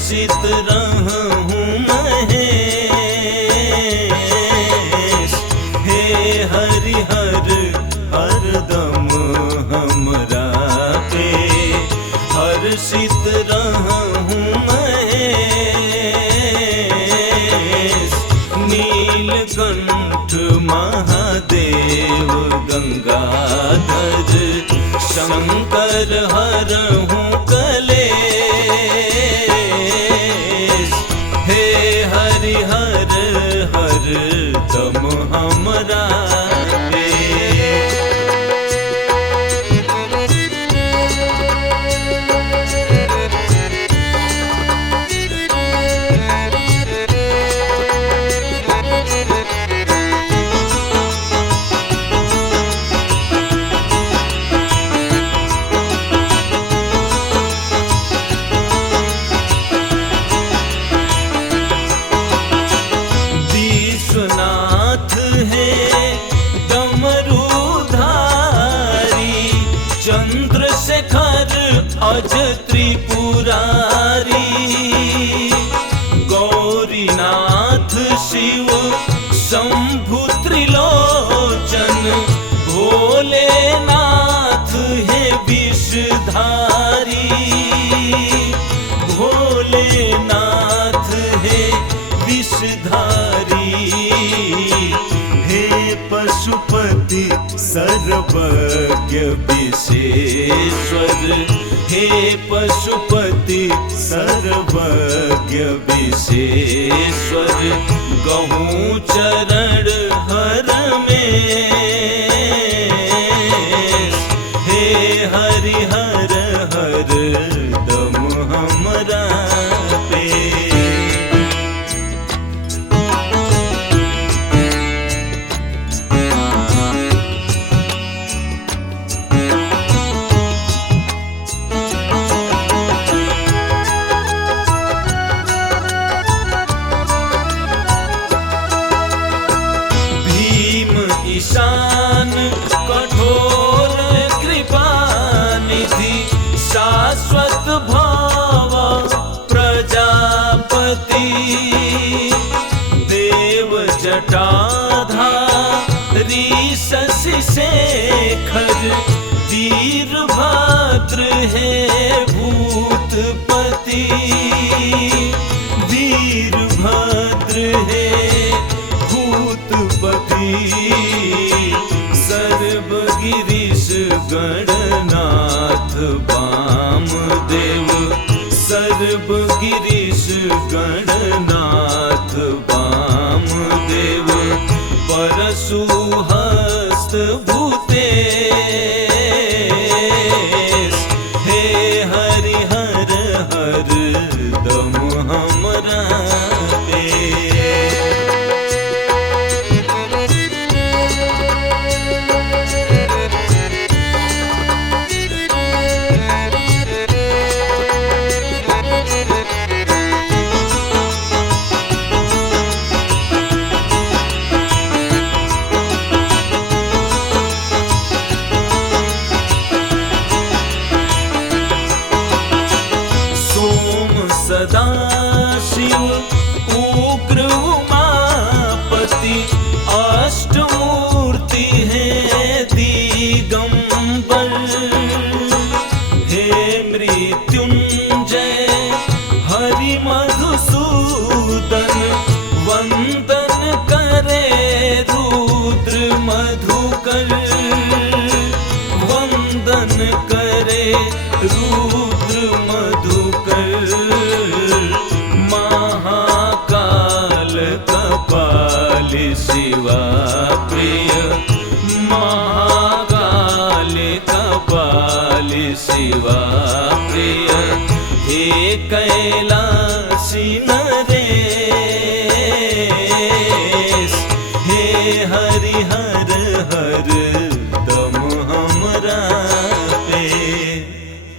हर्षित रहूं महेश। हे हरिहर हरदम हमरा पे हर्षित रहूं महेश। नीलकंठ महादेव गंगाधर शंकर हरहूं कलेश। हे हरिहर हरदम हमरा पे। विश्वनाथ है डमरूधारी चंद्रशेखर अज त्रिपुरारी। गौरीनाथ शिव शंभु त्रिलोचन भोलेनाथ है विषधारी। भोलेनाथ है विषधारी। हे पशुपति सर्वज्ञ विशेश्वर। हे पशुपति सर्वज्ञ विशेश्वर। गहूँ चरण हर में। हे हरिहर हरदम हमरा पे। ईशान कठोर कृपानिधि शाश्वत भव प्रजापति। देव जटाधारी शशि शेखर वीरभद्र है भूतपति। वीरभद्र है भूतपति। सर्वगिरीश गणनाथ वामदेव। सर्वगिरीश गणनाथ वामदेव। परशुहस्त भूतेश। हे हरिहर हरदम हमरा पे। सदाशिव उग्र उमापति अष्टमूर्ति है दिगंबर। हे मृत्युंजय हरि मधुसूदन वंदन करे रुद्र मधुकर। वंदन करे रुद्र मधुकर। महाकाल कपाल शिवा प्रिय। महाकाल कपाल शिवा प्रिय। हे कैलासी नरेश। हे हरिहर हर